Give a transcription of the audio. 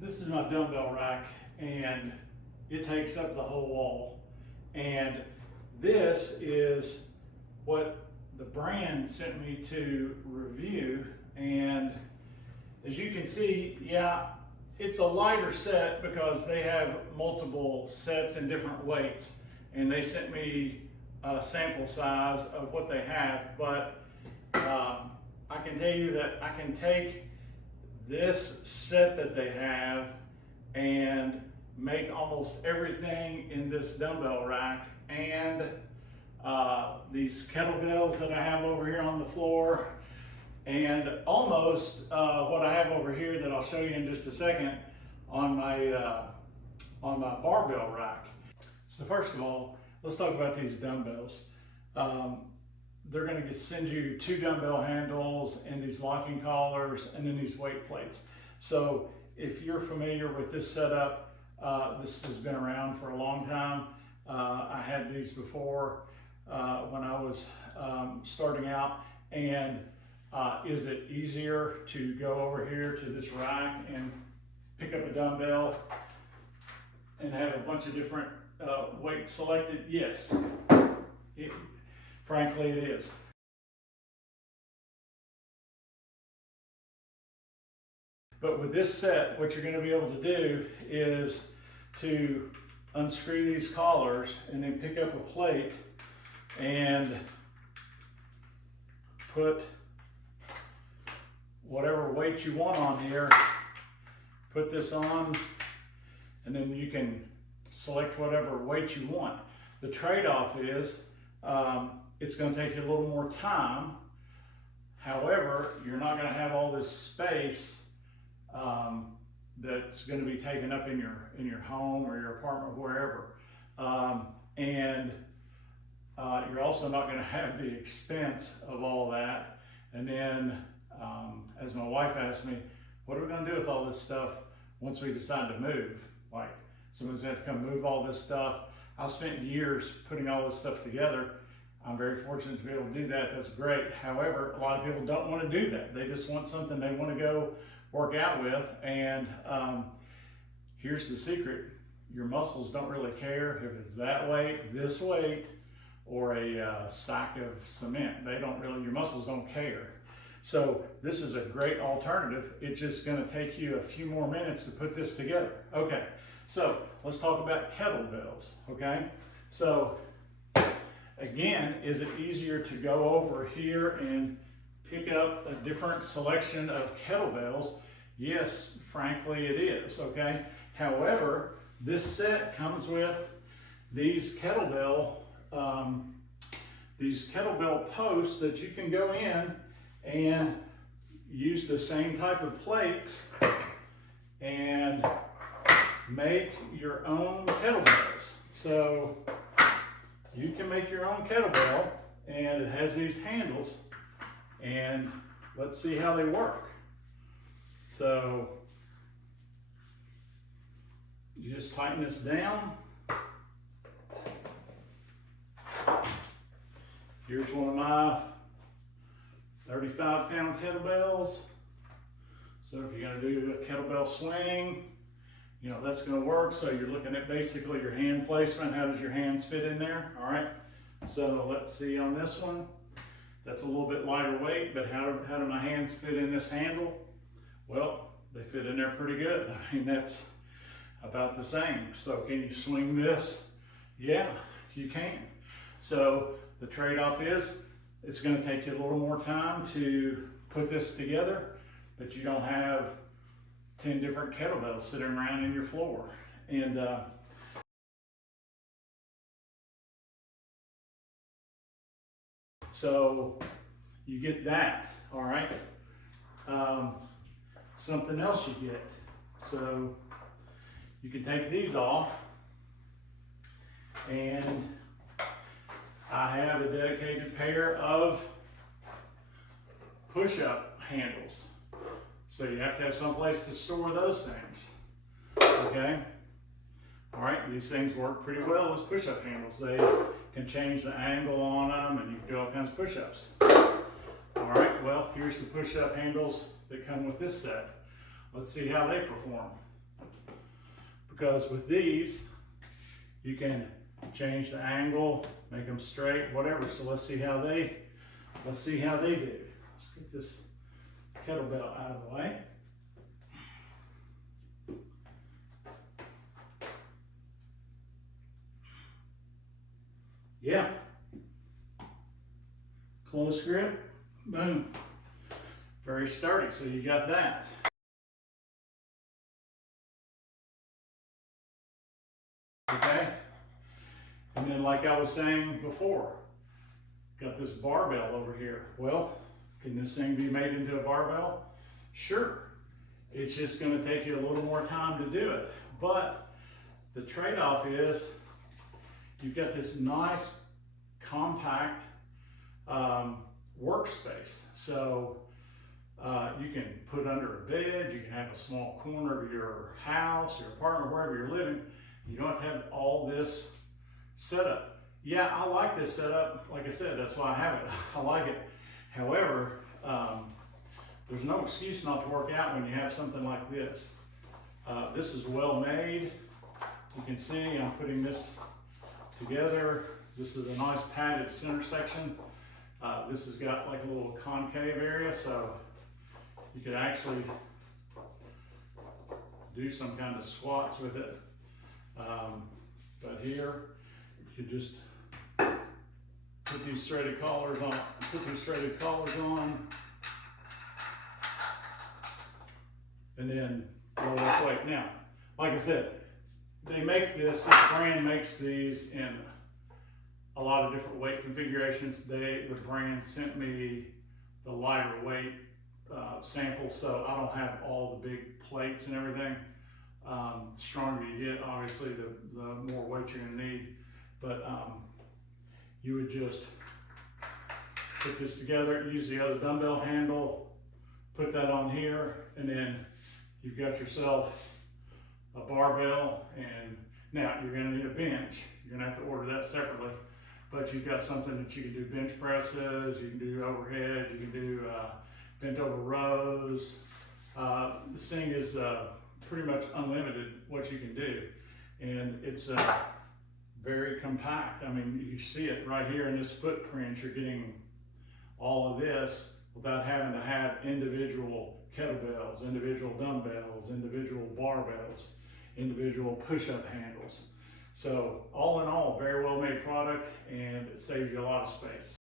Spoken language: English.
This is my dumbbell rack, and it takes up the whole wall. And this is what the brand sent me to review. And as you can see, yeah, it's a lighter set because they have multiple sets and different weights. And they sent me a sample size of what they have, but I can tell you that I can take this set that they have and make almost everything in this dumbbell rack, and these kettlebells that I have over here on the floor, and almost what I have over here that I'll show you in just a second on my barbell rack. So first of all, let's talk about these dumbbells. They're going to send you 2 dumbbell handles and these locking collars and then these weight plates. So if you're familiar with this setup, this has been around for a long time. I had these before when I was starting out. And is it easier to go over here to this rack and pick up a dumbbell and have a bunch of different weights selected? Yes. Frankly, it is. But with this set, what you're going to be able to do is to unscrew these collars and then pick up a plate and put whatever weight you want on here, put this on, and then you can select whatever weight you want. The trade-off is it's going to take you a little more time. However, you're not going to have all this space that's going to be taken up in your home or your apartment, wherever. And you're also not going to have the expense of all that. And then, as my wife asked me, what are we going to do with all this stuff once we decide to move? Like, someone's going to have to come move all this stuff. I've spent years putting all this stuff together. I'm very fortunate to be able to do that. That's great. However, a lot of people don't want to do that. They just want something they want to go work out with. And here's the secret. Your muscles don't really care if it's that weight, this weight, or a sack of cement. They don't really, your muscles don't care. So this is a great alternative. It's just going to take you a few more minutes to put this together. Okay, so let's talk about kettlebells, okay? So again, is it easier to go over here and pick up a different selection of kettlebells? Yes, frankly it is, okay? However, this set comes with these kettlebell posts that you can go in and use the same type of plates and make your own kettlebells. So you can make your own kettlebell, and it has these handles, and let's see how they work. So you just tighten this down. Here's one of my 35-pound kettlebells. So if you're going to do a kettlebell swing, you know, that's going to work. So you're looking at basically your hand placement. How does your hands fit in there? All right. So let's see on this one. That's a little bit lighter weight, but how do my hands fit in this handle? Well, they fit in there pretty good. I mean, that's about the same. So can you swing this? Yeah, you can. So the trade-off is it's going to take you a little more time to put this together, but you don't have 10 different kettlebells sitting around in your floor. And so you get that, all right? Something else you get. So you can take these off, and I have a dedicated pair of push-up handles. So you have to have some place to store those things, okay? All right, these things work pretty well as push-up handles. They can change the angle on them, and you can do all kinds of push-ups. All right, well, here's the push-up handles that come with this set. Let's see how they perform. because with these, you can change the angle, make them straight, whatever. So let's see how they do. Let's get this kettlebell out of the way. Yeah. Close grip, boom. Very sturdy, so you got that. Okay? And then like I was saying before, got this barbell over here. Well, can this thing be made into a barbell? Sure. It's just gonna take you a little more time to do it. But the trade-off is you've got this nice, compact workspace. So you can put under a bed, you can have a small corner of your house, your apartment, wherever you're living. You don't have to have all this setup. Yeah, I like this setup. Like I said, that's why I have it. I like it. However, there's no excuse not to work out when you have something like this. This is well made. You can see I'm putting this together. This is a nice padded center section. This has got like a little concave area, so you could actually do some kind of squats with it. But here, you could just put these threaded collars on, and then roll that weight. Now, like I said, they make this brand makes these in a lot of different weight configurations. The brand sent me the lighter weight samples, so I don't have all the big plates and everything. The stronger you get, obviously, the more weight you're gonna need. But you would just put this together, use the other dumbbell handle, put that on here, and then you've got yourself a barbell. And now you're gonna need a bench. You're gonna have to order that separately. But you've got something that you can do bench presses, you can do overhead, you can do bent over rows. This thing is pretty much unlimited what you can do. And it's very compact. I mean, you see it right here in this footprint. You're getting all of this without having to have individual kettlebells, individual dumbbells, individual barbells, individual push-up handles. So all in all, very well made product, and it saves you a lot of space.